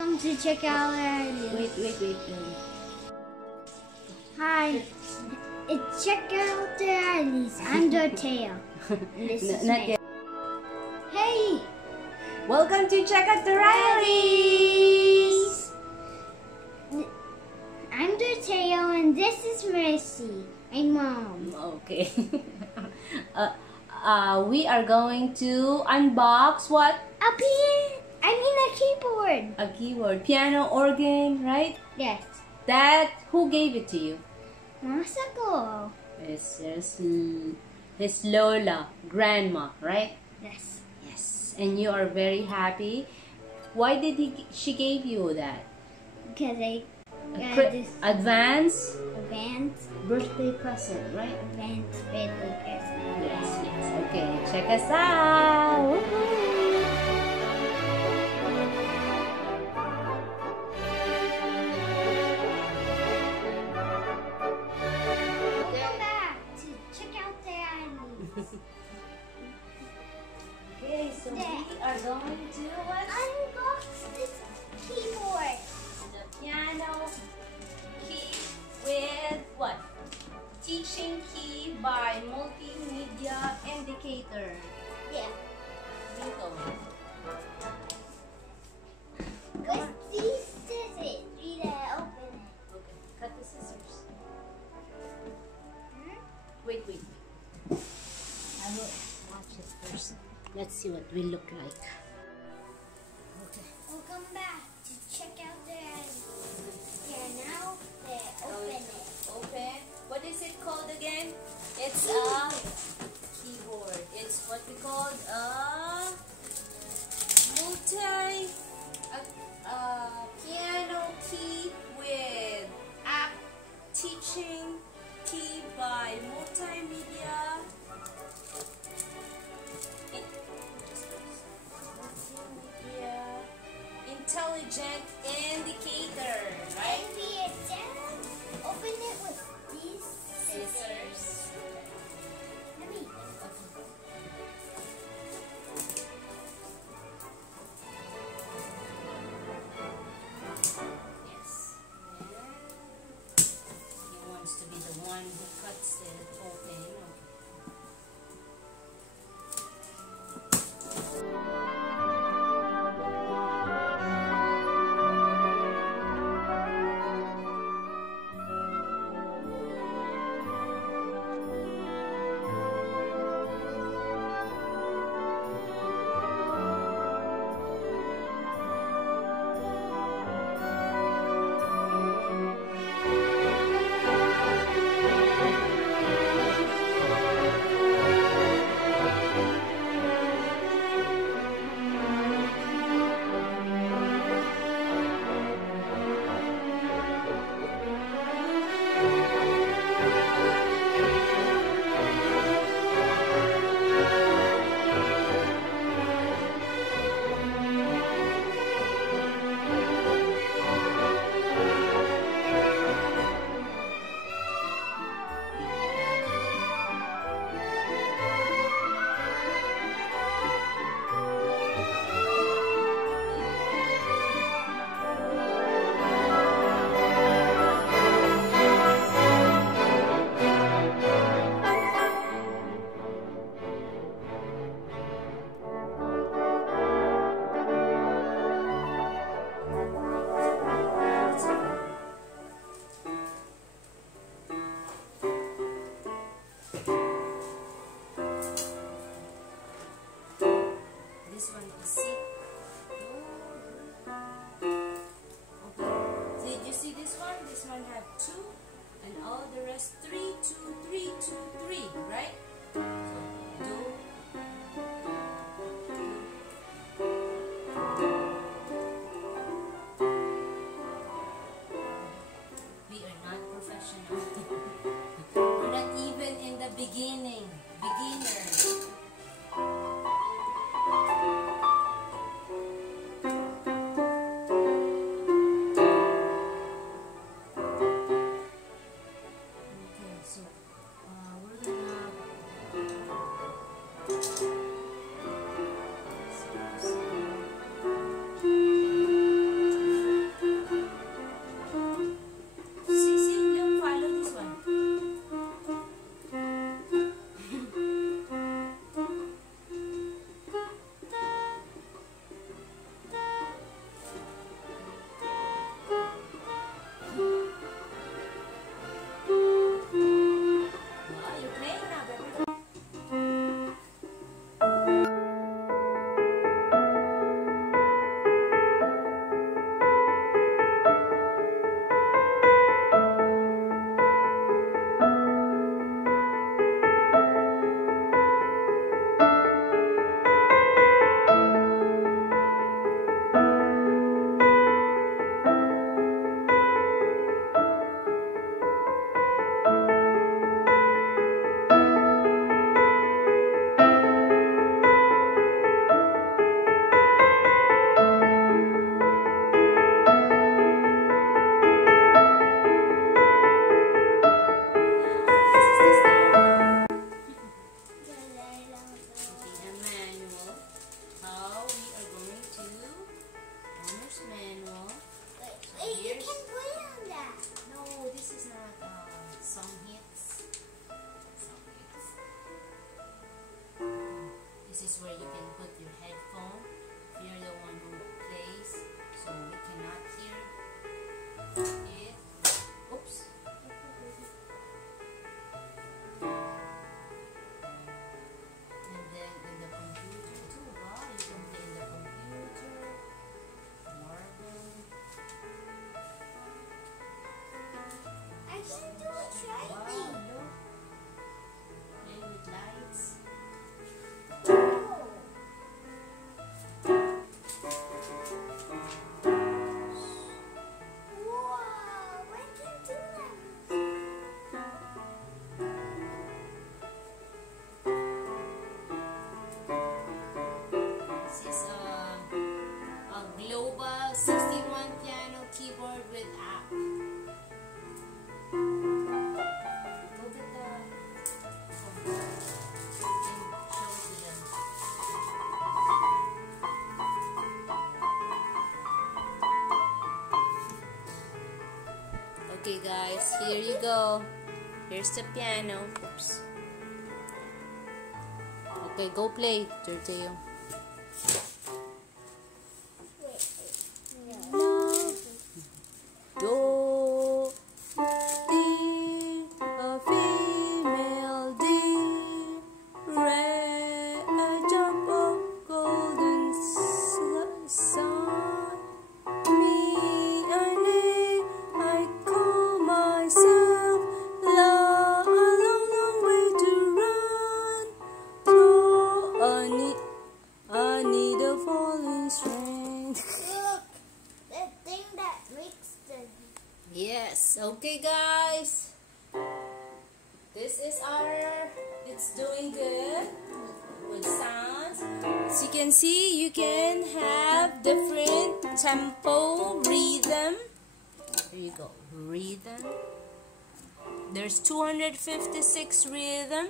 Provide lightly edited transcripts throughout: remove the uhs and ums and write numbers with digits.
Welcome to CheckouttheRileys. Wait. Hi, it's CheckouttheRileys. I'm Doteo. This is Not me. yet. Hey, Welcome to CheckouttheRileys. I'm Doteo and this is Mercy, my mom. Okay. We are going to unbox what? A keyboard. A keyboard. Piano, organ, right? Yes. That, who gave it to you? Masako. His Lola, grandma, right? Yes. Yes. And you are very happy. Why did she gave you that? Because I got this Advance advance birthday present, right? birthday present. Yes. Okay, check us out. Welcome back to CheckouttheRileys. Okay, so we are going to what? Unbox this keyboard. The piano key with what? Teaching key by multimedia indicator. Yeah. Bingo. With these scissors, you gotta open it. Okay, cut the scissors. Hmm? Wait. I will watch it first. Let's see what we look like. Okay. Welcome back to CheckouttheRileys. Yeah, now they open it. Open. What is it called again? It's a keyboard. It's what we call a piano key with app teaching key by multimedia. Intelligent indicator, right? Maybe it's down. Open it with these scissors. Let me. Yes. And he wants to be the one who cuts it open. This one is C. Okay. Did you see this one? This one have 2 and all the rest 3, 2, 3, 2, 3, right? So do. We are not professional. We're not even in the beginner. Okay, so we're gonna manual. Hey, you can play on that. No, this is not song hits. Song hits. This is where you can put your headphone if you're the one who plays, so we cannot hear it. Oops. And then in the computer too. Wow, you can play in the computer. Marbel. I can do it right. Wow, look. Play with lights. Wow, I can do that. This is a global 61 piano keyboard with app. Look at the and show it to them. Okay guys, here you go. Here's the piano. Oops. Okay, go play, Torteo. Do, D, a female D, re, a jump of golden sun, me, an A, I call myself, la, a long, long way to run, so I need a falling strength. Look, the thing that makes the... Yes, okay guys, this is it's doing good with sounds. As you can see, you can have different tempo, rhythm. There you go, rhythm. There's 256 rhythm.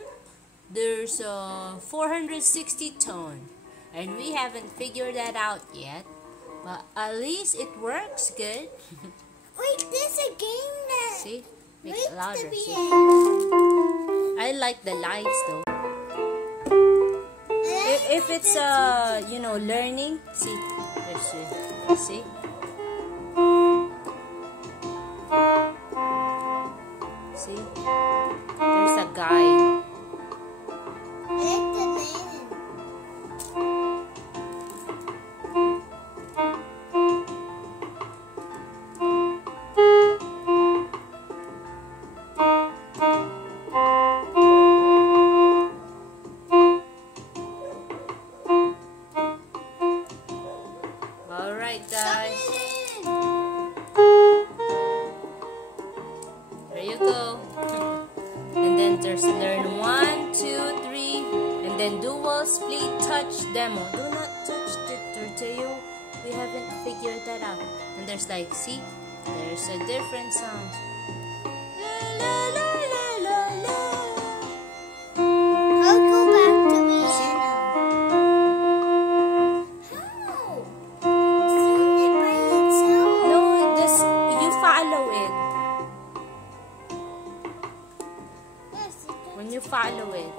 There's 460 tone. And we haven't figured that out yet. But at least it works good. Wait, there's a game that See? Make makes it louder. the See? piano. I like the lights though. If it's you know, learning, see, see, see, there's a guide. Like the name. All right, guys, there you go. And then there's learn 1, 2, 3, and then dual split touch demo. Do not touch the Torteo. We haven't figured that out. And there's like, see, there's a different sound. La la la la la la. I'll go back to piano. How? Sing it by itself. No, this you follow it. Yes, it When you follow it.